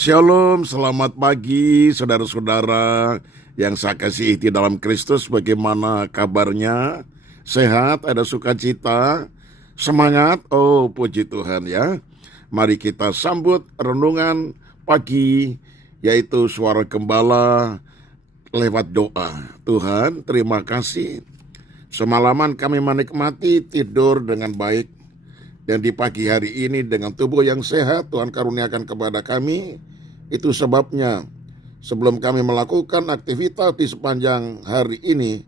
Shalom, selamat pagi saudara-saudara yang saya kasihi di dalam Kristus. Bagaimana kabarnya? Sehat, ada sukacita, semangat? Oh, puji Tuhan ya. Mari kita sambut renungan pagi, yaitu suara gembala lewat doa. Tuhan, terima kasih. Semalaman kami menikmati tidur dengan baik. Dan di pagi hari ini dengan tubuh yang sehat Tuhan karuniakan kepada kami. Itu sebabnya sebelum kami melakukan aktivitas di sepanjang hari ini,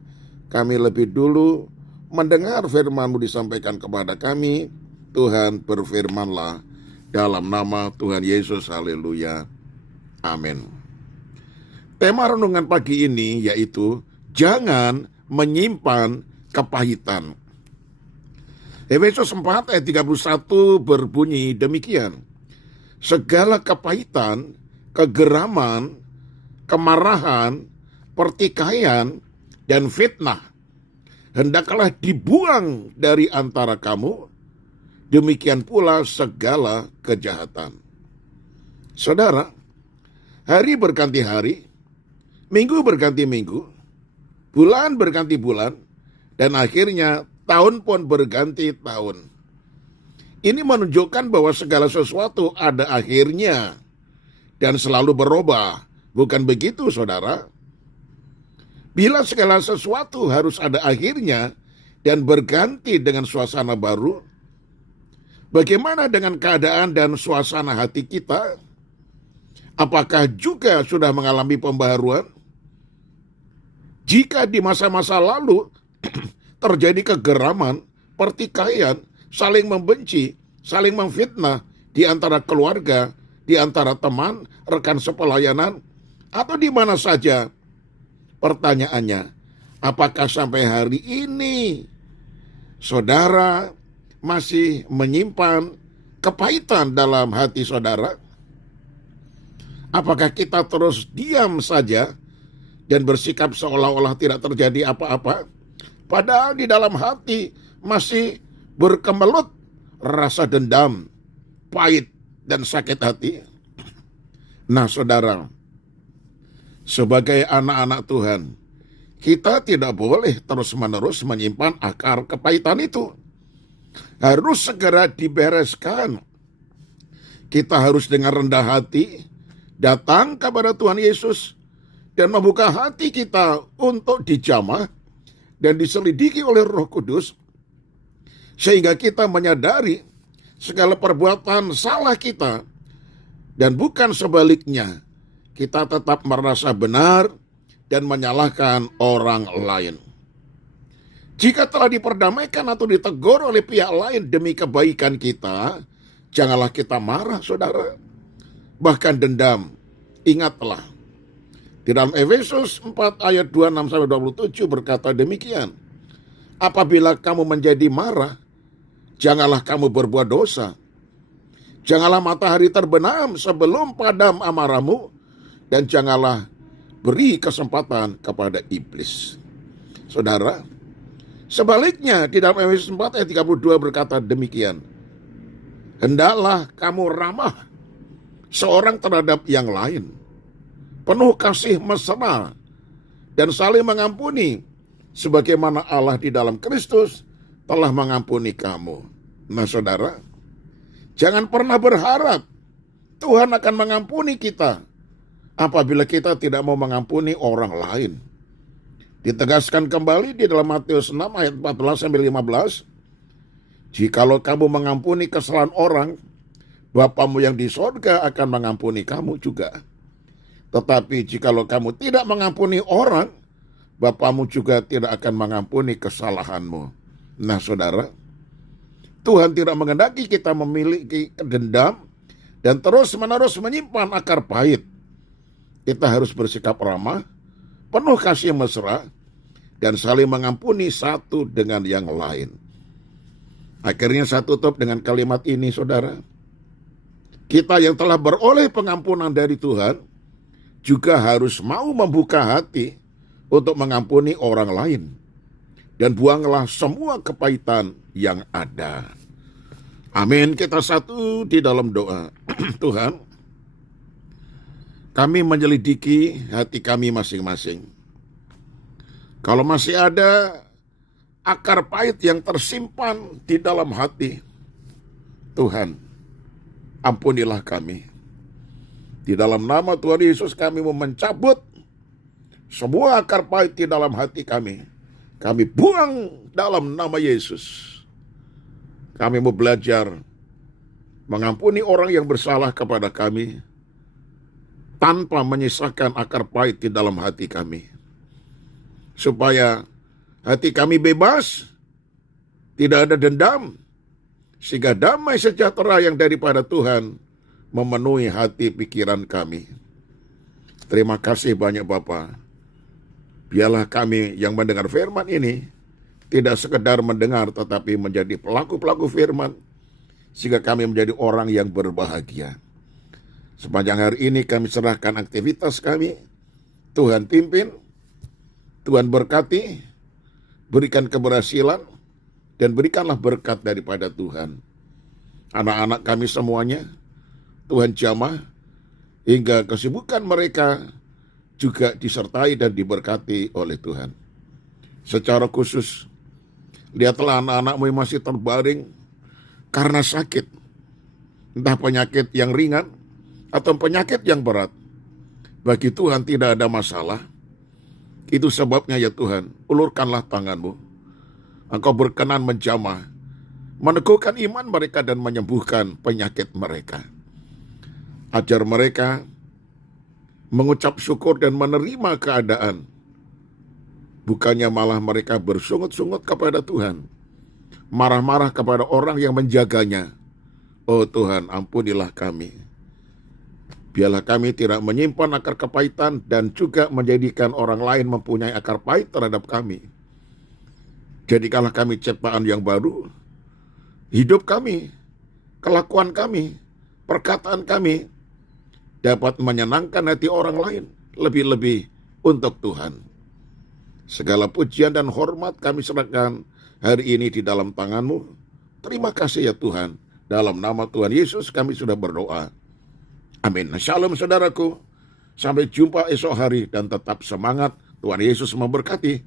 kami lebih dulu mendengar firman-Mu disampaikan kepada kami. Tuhan, berfirmanlah dalam nama Tuhan Yesus. Haleluya. Amin. Tema renungan pagi ini yaitu jangan menyimpan kepahitan. Efesus 4 ayat 31 berbunyi demikian. Segala kepahitan, kegeraman, kemarahan, pertikaian, dan fitnah hendaklah dibuang dari antara kamu, demikian pula segala kejahatan. Saudara, hari berganti hari, minggu berganti minggu, bulan berganti bulan, dan akhirnya tahun pun berganti tahun. Ini menunjukkan bahwa segala sesuatu ada akhirnya dan selalu berubah. Bukan begitu, saudara? Bila segala sesuatu harus ada akhirnya dan berganti dengan suasana baru, bagaimana dengan keadaan dan suasana hati kita? Apakah juga sudah mengalami pembaharuan? Jika di masa-masa lalu terjadi kegeraman, pertikaian, saling membenci, saling memfitnah di antara keluarga, di antara teman, rekan sepelayanan, atau di mana saja. Pertanyaannya, apakah sampai hari ini saudara masih menyimpan kepahitan dalam hati saudara? Apakah kita terus diam saja dan bersikap seolah-olah tidak terjadi apa-apa? Padahal di dalam hati masih berkemelut rasa dendam, pahit, dan sakit hati. Nah, saudara, sebagai anak-anak Tuhan, kita tidak boleh terus-menerus menyimpan akar kepahitan itu. Harus segera dibereskan. Kita harus dengan rendah hati datang kepada Tuhan Yesus dan membuka hati kita untuk dijamah dan diselidiki oleh Roh Kudus, sehingga kita menyadari segala perbuatan salah kita, dan bukan sebaliknya, kita tetap merasa benar dan menyalahkan orang lain. Jika telah diperdamaikan atau ditegur oleh pihak lain demi kebaikan kita, janganlah kita marah, saudara, bahkan dendam. Ingatlah, di dalam Efesus 4 ayat 26-27 berkata demikian. Apabila kamu menjadi marah, janganlah kamu berbuat dosa. Janganlah matahari terbenam sebelum padam amarahmu, dan janganlah beri kesempatan kepada iblis. Saudara, sebaliknya di dalam Efesus 4 ayat 32 berkata demikian. Hendaklah kamu ramah seorang terhadap yang lain, penuh kasih mesra dan saling mengampuni, sebagaimana Allah di dalam Kristus telah mengampuni kamu. Nah, saudara, jangan pernah berharap Tuhan akan mengampuni kita apabila kita tidak mau mengampuni orang lain. Ditegaskan kembali di dalam Matius 6 ayat 14-15. Jikalau kamu mengampuni kesalahan orang, Bapamu yang di sorga akan mengampuni kamu juga. Tetapi jikalau kamu tidak mengampuni orang, Bapamu juga tidak akan mengampuni kesalahanmu. Nah, saudara, Tuhan tidak menghendaki kita memiliki dendam dan terus-menerus menyimpan akar pahit. Kita harus bersikap ramah, penuh kasih mesra, dan saling mengampuni satu dengan yang lain. Akhirnya saya tutup dengan kalimat ini, saudara. Kita yang telah beroleh pengampunan dari Tuhan juga harus mau membuka hati untuk mengampuni orang lain. Dan buanglah semua kepahitan yang ada. Amin. Kita satu di dalam doa. Tuhan, kami menyelidiki hati kami masing-masing. Kalau masih ada akar pahit yang tersimpan di dalam hati, Tuhan, ampunilah kami. Di dalam nama Tuhan Yesus kami mau mencabut semua akar pahit di dalam hati kami. Kami buang dalam nama Yesus. Kami mau belajar mengampuni orang yang bersalah kepada kami tanpa menyisakan akar pahit di dalam hati kami. Supaya hati kami bebas, tidak ada dendam, sehingga damai sejahtera yang daripada Tuhan memenuhi hati pikiran kami. Terima kasih banyak Bapa. Biarlah kami yang mendengar firman ini tidak sekedar mendengar tetapi menjadi pelaku-pelaku firman, sehingga kami menjadi orang yang berbahagia. Sepanjang hari ini kami serahkan aktivitas kami. Tuhan pimpin, Tuhan berkati, berikan keberhasilan, dan berikanlah berkat daripada Tuhan. Anak-anak kami semuanya, Tuhan jamah, hingga kesibukan mereka juga disertai dan diberkati oleh Tuhan. Secara khusus, lihatlah anak-anakmu yang masih terbaring karena sakit, entah penyakit yang ringan atau penyakit yang berat. Bagi Tuhan tidak ada masalah. Itu sebabnya ya Tuhan, ulurkanlah tanganmu. Engkau berkenan menjamah, meneguhkan iman mereka dan menyembuhkan penyakit mereka. Ajar mereka mengucap syukur dan menerima keadaan. Bukannya malah mereka bersungut-sungut kepada Tuhan, marah-marah kepada orang yang menjaganya. Oh Tuhan, ampunilah kami. Biarlah kami tidak menyimpan akar kepahitan dan juga menjadikan orang lain mempunyai akar pahit terhadap kami. Jadikanlah kami ciptaan yang baru. Hidup kami, kelakuan kami, perkataan kami dapat menyenangkan hati orang lain, lebih-lebih untuk Tuhan. Segala pujian dan hormat kami serahkan hari ini di dalam tangan-Mu. Terima kasih ya Tuhan. Dalam nama Tuhan Yesus kami sudah berdoa. Amin. Shalom saudaraku. Sampai jumpa esok hari dan tetap semangat. Tuhan Yesus memberkati.